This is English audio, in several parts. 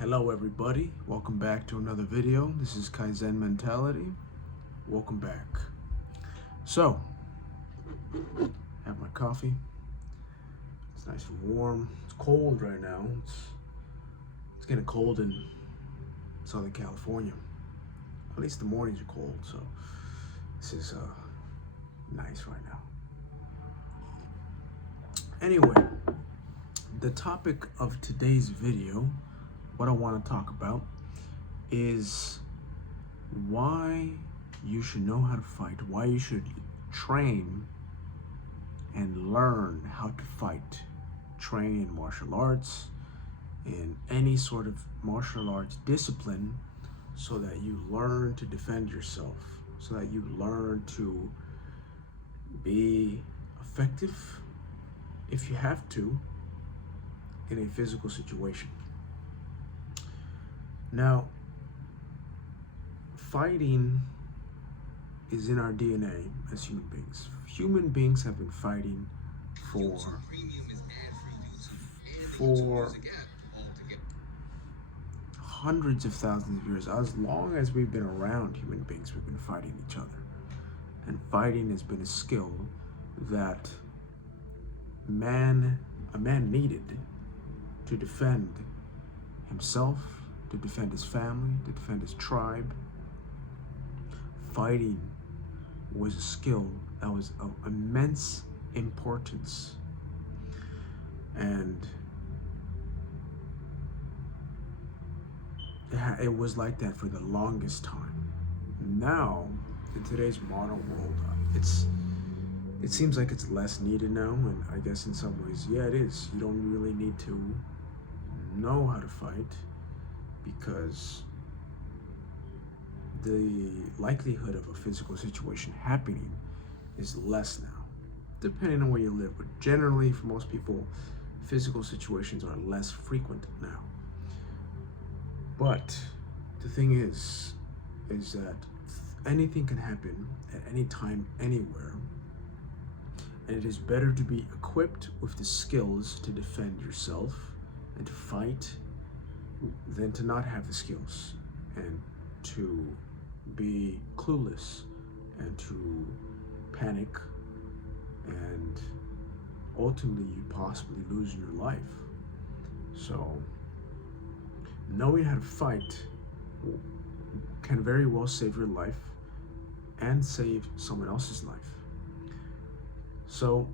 Hello everybody, welcome back to another video. This is Kaizen Mentality. Welcome back. So, have my coffee. It's nice and warm. It's cold right now. It's getting cold in Southern California. At least the mornings are cold, so this is nice right now. Anyway, the topic of today's video, what I want to talk about is why you should know how to fight, why you should train and learn how to fight. Train in martial arts, in any sort of martial arts discipline, so that you learn to defend yourself, so that you learn to be effective, if you have to, in a physical situation. Now, fighting is in our DNA as human beings. Human beings have been fighting for hundreds of thousands of years. As long as we've been around human beings, we've been fighting each other. And fighting has been a skill that a man needed to defend himself, to defend his family, to defend his tribe. Fighting was a skill that was of immense importance. And it was like that for the longest time. Now, in today's modern world, it seems like it's less needed now, and I guess in some ways, yeah, it is. You don't really need to know how to fight, because the likelihood of a physical situation happening is less now, depending on where you live. But generally, for most people, physical situations are less frequent now. But the thing is that anything can happen at any time, anywhere. And it is better to be equipped with the skills to defend yourself and to fight than to not have the skills and to be clueless and to panic and ultimately you possibly lose your life. So knowing how to fight can very well save your life and save someone else's life. So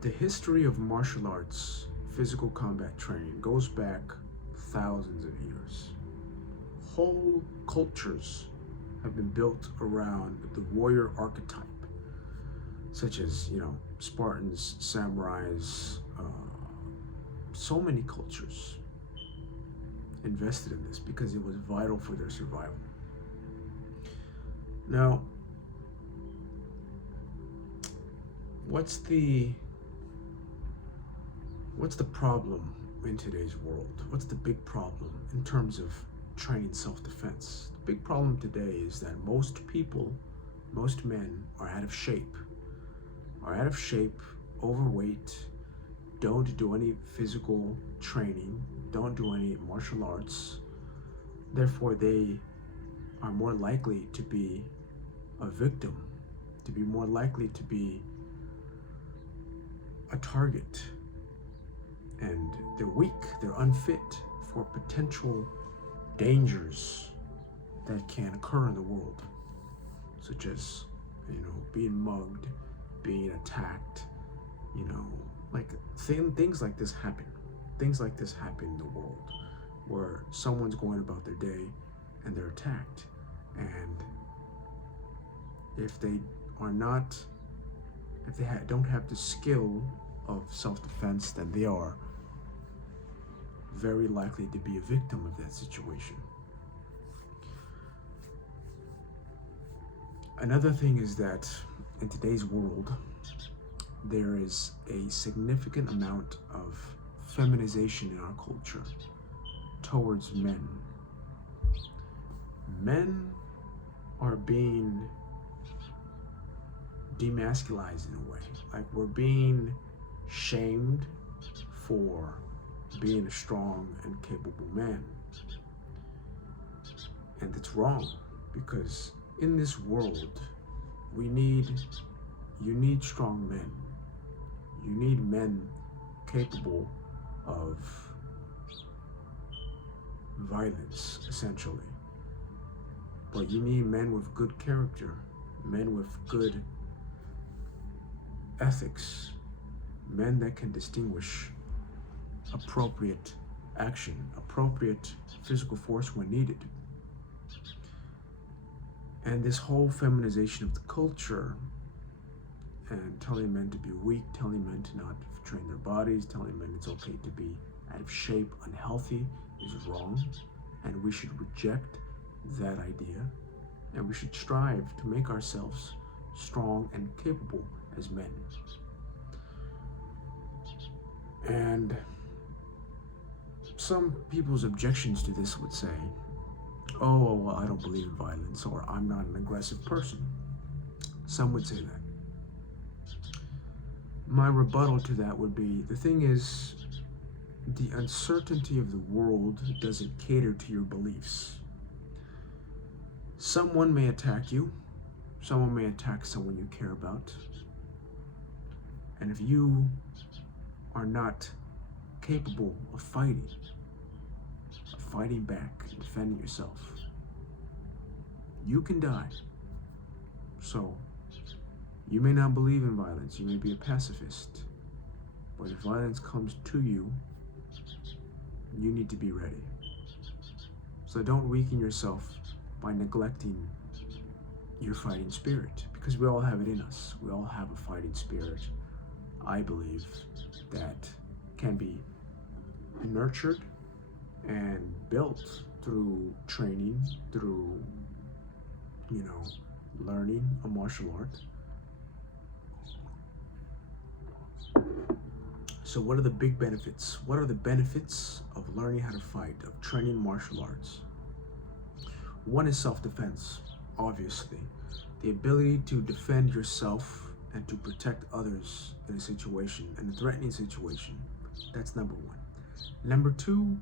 the history of martial arts, physical combat training, goes back thousands of years. Whole cultures have been built around the warrior archetype, such as, Spartans, samurais. So many cultures invested in this because it was vital for their survival. Now, what's the problem in today's world? What's the big problem in terms of training self-defense? The big problem today is that most people, most men, are out of shape, overweight, don't do any physical training, don't do any martial arts. Therefore, they are more likely to be a victim, to be more likely to be a target. And they're weak, they're unfit for potential dangers that can occur in the world, such as, being mugged, being attacked, things like this happen. Things like this happen in the world, where someone's going about their day and they're attacked. And if they don't have the skill of self-defense, then they are very likely to be a victim of that situation. Another thing is that in today's world, there is a significant amount of feminization in our culture towards men. Men are being demasculized in a way. Like, we're being shamed for being a strong and capable man. And it's wrong, because in this world, you need strong men. You need men capable of violence, essentially. But you need men with good character, men with good ethics, men that can distinguish appropriate action, appropriate physical force when needed. And this whole feminization of the culture and telling men to be weak, telling men to not train their bodies, telling men it's okay to be out of shape, unhealthy, is wrong. And we should reject that idea. And we should strive to make ourselves strong and capable as men. And some people's objections to this would say, oh, well, I don't believe in violence, or I'm not an aggressive person. Some would say that. My rebuttal to that would be, the thing is, the uncertainty of the world doesn't cater to your beliefs. Someone may attack you. Someone may attack someone you care about. And if you are not capable of fighting back, defending yourself, you can die. So, you may not believe in violence, you may be a pacifist, but if violence comes to you, you need to be ready. So don't weaken yourself by neglecting your fighting spirit, because we all have it in us. We all have a fighting spirit, I believe, that can be nurtured and built through training, through, learning a martial art. So what are the big benefits? What are the benefits of learning how to fight, of training martial arts? One is self-defense, obviously. The ability to defend yourself and to protect others in a situation, in a threatening situation. That's number one. Number two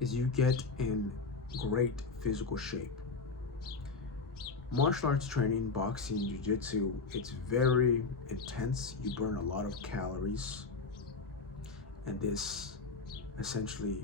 is you get in great physical shape. Martial arts training, boxing, jiu-jitsu, it's very intense. You burn a lot of calories. And this essentially,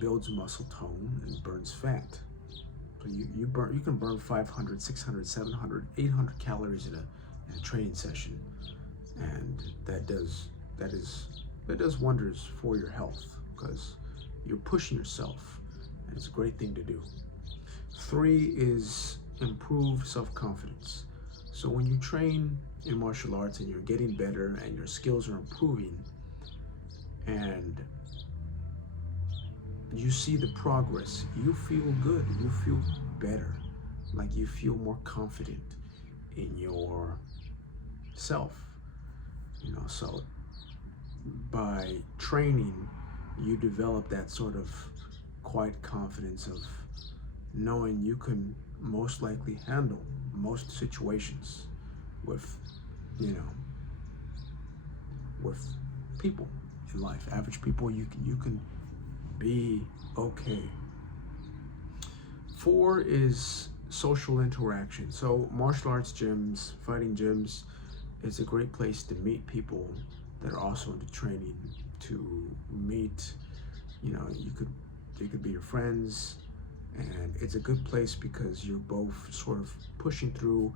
builds muscle tone and burns fat. So you can burn 500, 600, 700, 800 calories in a training session, and that does wonders for your health, because you're pushing yourself, and it's a great thing to do. 3 is improved self-confidence. So when you train in martial arts and you're getting better and your skills are improving, and you see the progress, you feel good, you feel better, like you feel more confident in yourself, so by training, you develop that sort of quiet confidence of knowing you can most likely handle most situations with people in life, average people. You can be okay. 4 is social interaction. So martial arts gyms, fighting gyms, is a great place to meet people that are also into training, to meet, they could be your friends, and it's a good place because you're both sort of pushing through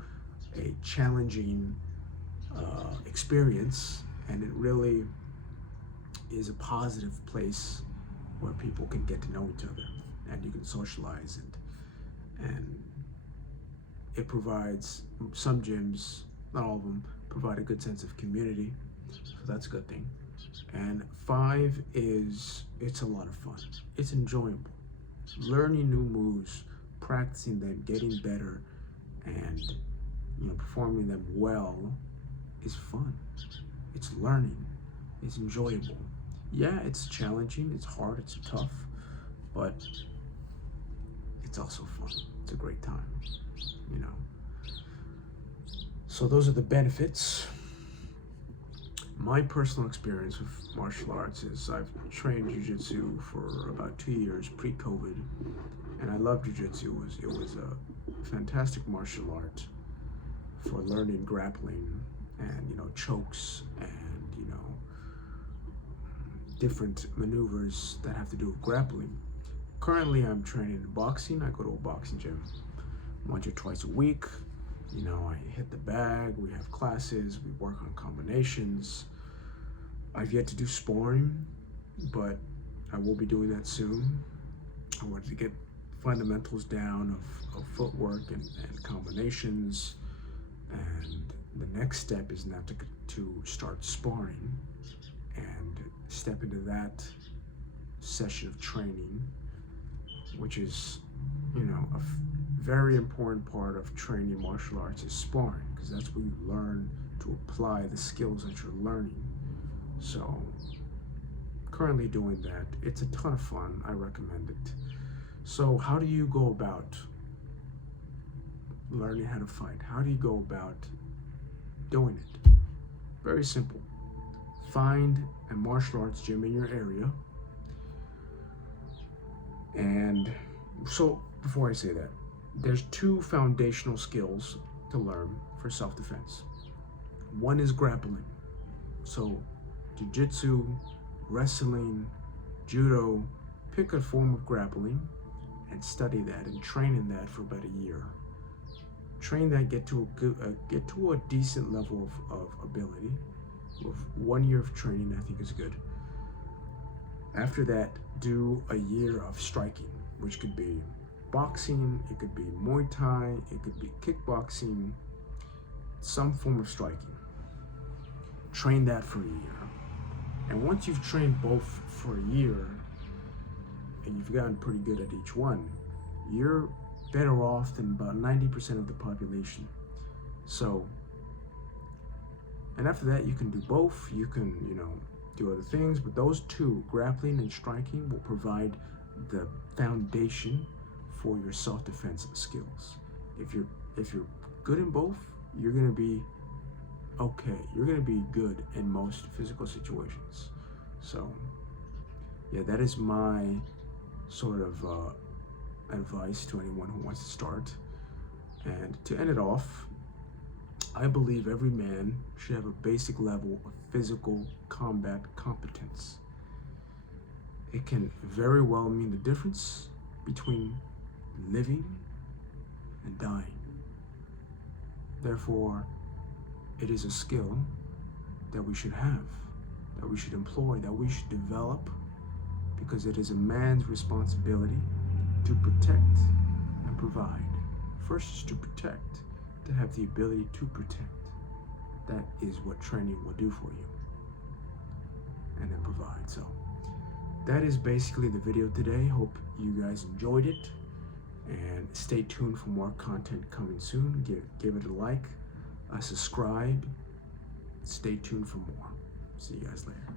a challenging experience, and it really is a positive place where people can get to know each other and you can socialize, and it provides, some gyms, not all of them, provide a good sense of community, so that's a good thing. And 5 is, it's a lot of fun. It's enjoyable. Learning new moves, practicing them, getting better, and performing them well is fun. It's learning. It's enjoyable. Yeah, it's challenging, it's hard, it's tough, but it's also fun. It's a great time, So those are the benefits. My personal experience with martial arts is I've trained jiu-jitsu for about 2 years pre-COVID, and I love jiu-jitsu. It was a fantastic martial art for learning grappling and chokes and different maneuvers that have to do with grappling. Currently, I'm training in boxing. I go to a boxing gym once or twice a week. I hit the bag, we have classes, we work on combinations. I've yet to do sparring, but I will be doing that soon. I wanted to get fundamentals down of footwork and combinations. And the next step is now to start sparring and step into that session of training, which is, a very important part of training martial arts is sparring, because that's where you learn to apply the skills that you're learning. So currently doing that. It's a ton of fun. I recommend it. So how do you go about learning how to fight? How do you go about doing it? Very simple. Find a martial arts gym in your area. And so before I say that, there's two foundational skills to learn for self-defense. One is grappling. So jiu-jitsu, wrestling, judo, pick a form of grappling and study that and train in that for about a year. Train that, get to a decent level of ability. With 1 year of training, I think is good. After that, do a year of striking, which could be boxing, it could be Muay Thai, it could be kickboxing, some form of striking. Train that for a year. And once you've trained both for a year and you've gotten pretty good at each one, you're better off than about 90% of the population. So, and after that, you can do both. You can, do other things, but those two, grappling and striking, will provide the foundation for your self-defense skills. If you're good in both, you're gonna be okay. You're gonna be good in most physical situations. So, yeah, that is my sort of advice to anyone who wants to start. And to end it off, I believe every man should have a basic level of physical combat competence. It can very well mean the difference between living and dying. Therefore, it is a skill that we should have, that we should employ, that we should develop, because it is a man's responsibility to protect and provide. First is to protect, to have the ability to protect. That is what training will do for you. And then provide. So that is basically the video today. Hope you guys enjoyed it. And stay tuned for more content coming soon. Give it a like, subscribe. Stay tuned for more. See you guys later.